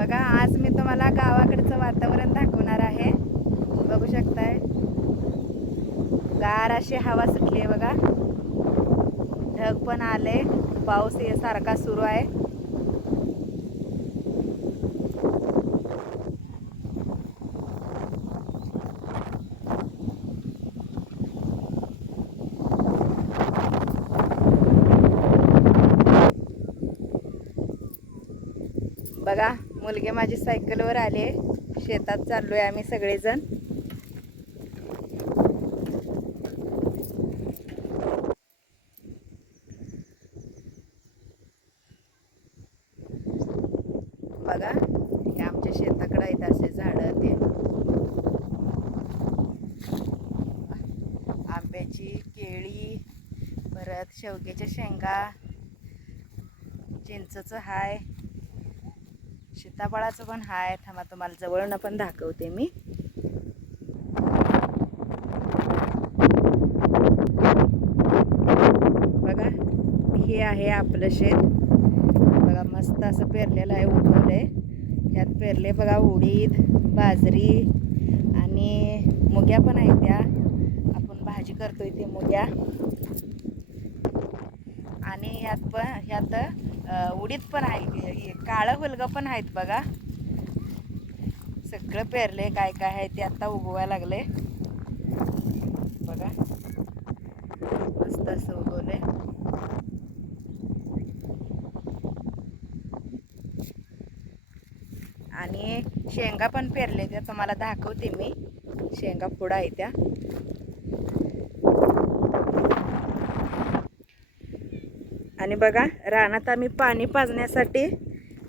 बघा आज मी तुम्हाला गावाकडचं वातावरण दाखवणार आहे. बघू शकताय. गार अशी हवा सुटली आहे बघा. ढग पण आले पाऊस हे सारखा सुरू आहे बघा मुलगे माझी सायकलवर आले शेतात चाललोय आम्ही सगळेजण. बघा हे आमच्या शेताकडे आहेत असे झाडं ते. आंब्याची केळी परत शेवग्याच्या शेंगा चिंचचं हाय. सीताफळाचं पण हाय. थांबा तुम्हाला जवळनं पण दाखवते मी. बघा हे आहे आपलं शेत. बघा मस्त असं पेरलेलं आहे उगवलं आहे यात पेरले बघा उडीद बाजरी आणि मुग्या पण आहेत त्या. आपण भाजी करतोय ते मुग्या. आणि यात पण ह्यात उडीद पण आहे. काळं हुलगं पण आहेत बघा. सगळं पेरले काय काय आहे ते आता उगवायला लागले बघा. मस्त असं उगवले आणि शेंगा पण पेरले त्या तुम्हाला दाखवते मी. शेंगा पुढं आहे त्या. आणि बघा रानात आम्ही पाणी पाजण्यासाठी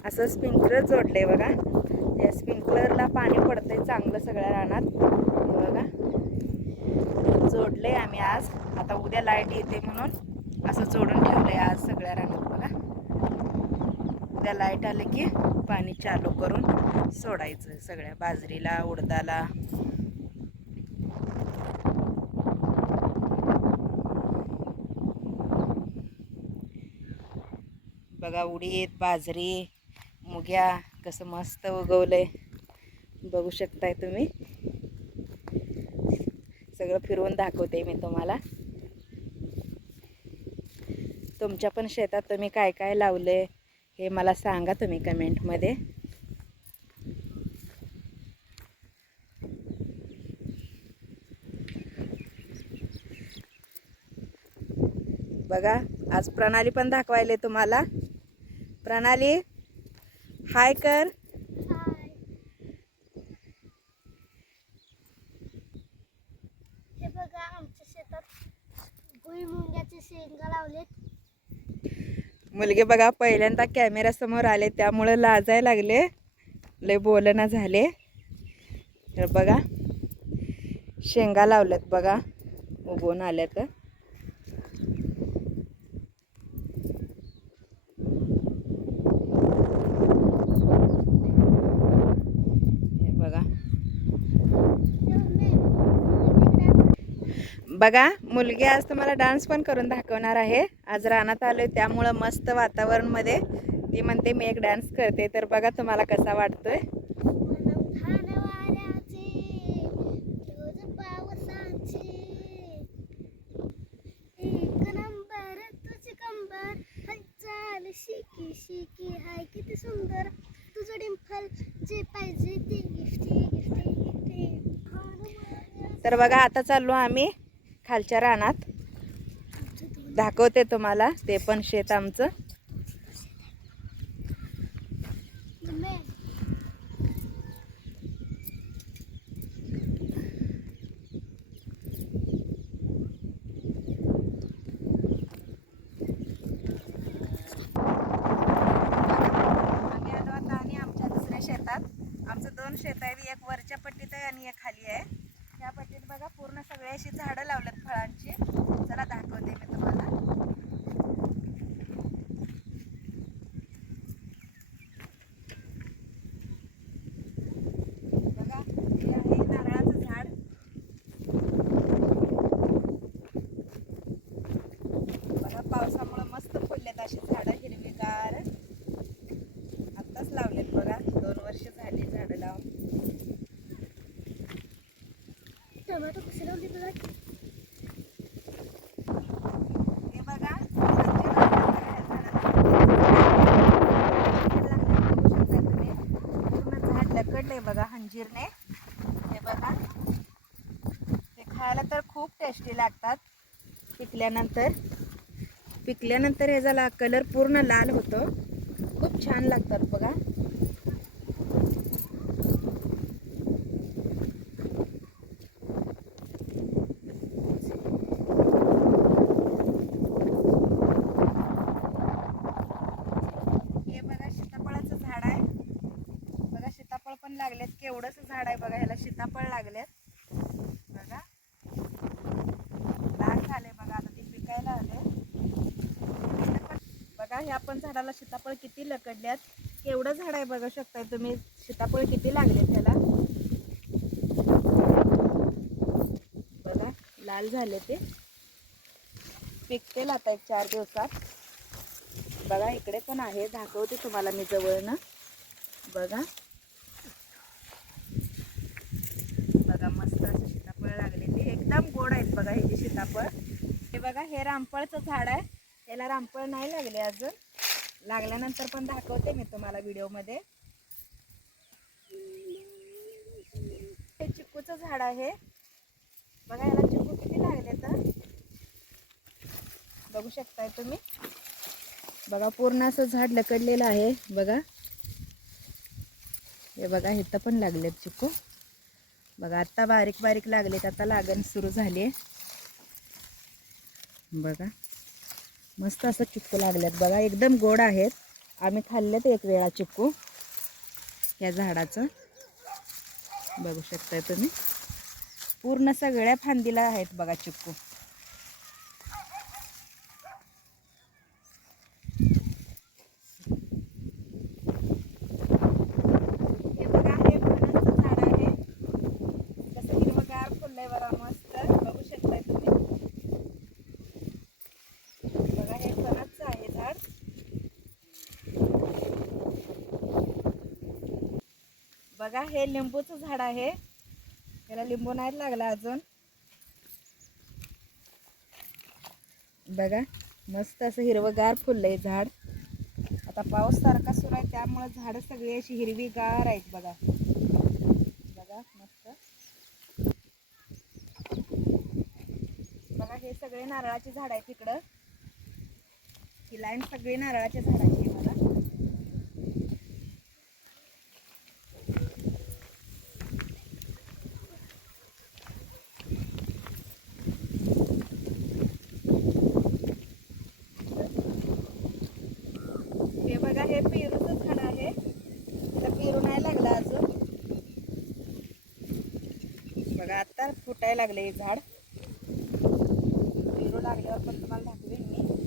असं स्प्रिंकलर जोडले बघा. या स्प्रिंकलरला पाणी पडतंय चांगलं सगळ्या रानात. बघा बघा. जोडले आम्ही आज. आता उद्या लाइट येते म्हणून असं जोडून ठेवलंय आज सगळ्या रानात बघा. उद्या लाइट आले की पाणी चालू करून सोडायचं सगळ्या बाजरीला उडदाला. बघा उडीद बाजरी मुग्या कसं मस्त उगवलं आहे बघू शकताय तुम्ही. सगळं फिरवून दाखवते मी तुम्हाला. तुमच्या पण शेतात तुम्ही काय काय लावले हे मला सांगा तुम्ही कमेंटमध्ये बघा आज प्रणाली पण दाखवायले तुम्हाला. प्रणाली हाय कर. हे बघा आमच्या शेतात भुईमुंग्याचे शेंगा लावलेत. मुलगे बघा पहिल्यांदा कॅमेरा समोर आले त्यामुळं लाजायला लागले. लय बोलना झाले. तर बघा शेंगा लावल्यात बघा उगवून आल्यात. हे बघा बघा मुलगी आज तुम्हाला डान्स पण करून दाखवणार आहे. आज रानात आलोय त्यामुळं मस्त वातावरणमध्ये. ती म्हणते मी एक डान्स करते. तर बघा तुम्हाला कसा वाटतोय. रोज पावसाची. एक नंबर तुझी कंबर. हालचाल शिकी शिकी. हाय किती सुंदर. तुझं डिंपल जे पाहिजे ते गिफ्टी गिफ्टी गिफ्टी. तर बघा आता चाललो आम्ही. खालच्या रानात. दाखवते तुम्हाला ते पण शेत आमचं. आता आणि आमच्या शेतात. आमचं दोन शेत आहेत एक वरच्या पट्टीत आहे आणि एक खाली आहे. त्या पद्धतीने बघा पूर्ण सगळ्याशी अशी झाडं लावल्यात फळांची. चला दाखवते मी तुम्हाला बघा हे आहे नारळाचं झाड बघा पावसामुळे मस्त फुललेत अशी झाडं हिरवीगार आत्ताच लावलेत बघा दोन वर्ष झाली झाडं लावून टोमॅटो कसे लावले तुला हे बघा अंजीर लागलेलं आहे झाडाला. बघू शकताय तुम्ही. पूर्ण झाड लकडलंय बघा हे बघा. ते खायला तर खूप टेस्टी लागतात. पिकल्यानंतर. पिकल्यानंतर हे झाला कलर पूर्ण लाल होतो. खूप छान लागतात बघा हे बघा सीताफळाचं झाड आहे बघा सीताफळ पण लागलेत केवढंच झाड आहे बघा ह्याला सीताफळ लागलेत बघा लाल झाले बघा आता ते पिकायला आले इथं पण बघा ह्या पण झाडाला सीताफळ किती लकडल्यात? केवढं झाड आहे बघू शकताय तुम्ही? सीताफळ किती लागले त्याला? बघा लाल झाले ते. पिकतील आता एक चार दिवसात. बघा इकडे पण आहे. दाखवते तुम्हाला मी जवळनं. बघा. बघा मस्त असे सीताफळ लागले ते. एकदम गोड आहेत बघा हे जे सीताफळ. हे बघा हे रामफळचं झाड आहे. याला रामफळ नाही लागले अजून. लागल्यानंतर पण दाखवते मी तुम्हाला व्हिडिओमध्ये. हे चिक्कूचं झाड आहे. बघा याला चिक्कू किती लागले तर? बघू शकताय तुम्ही. बघा पूर्ण असं झाड लकडलेलं आहे. बघा. हे बघा इथं पण लागलेत चिकू. बघा आत्ता बारीक बारीक लागलेत आता लागण सुरू झाली आहे बघा. मस्त असं चिक्कू लागल्यात बघा. एकदम गोड आहेत. आम्ही खाल्लेत एक वेळा चिक्कू. या झाडाचं. बघू शकताय तुम्ही. पूर्ण सगळ्या फांदीला आहेत बघा चिक्कू हे बघा हे फणसचं झाड आहे कसं हिरवंगार फुललंय बघा मस्त बघू शकताय तुम्ही बघा हे फणसचं आहे झाड बघा हे लिंबूचं झाड आहे. त्याला लिंबू नाही लागला अजून. बघा मस्त असं हिरवंगार फुललंय झाड. आता पाऊस सारखा सुरू आहे त्यामुळे झाडं सगळी अशी हिरवीगार आहेत बघा. बघा मस्त. बघा हे सगळे नारळाची झाड आहेत तिकडं ही लाईन सगळी नारळाच्या झाडाची आहे बघा. फुटायला लागले झाड. पेरू लागल्यावर पण तुम्हाला दाखवेन मी.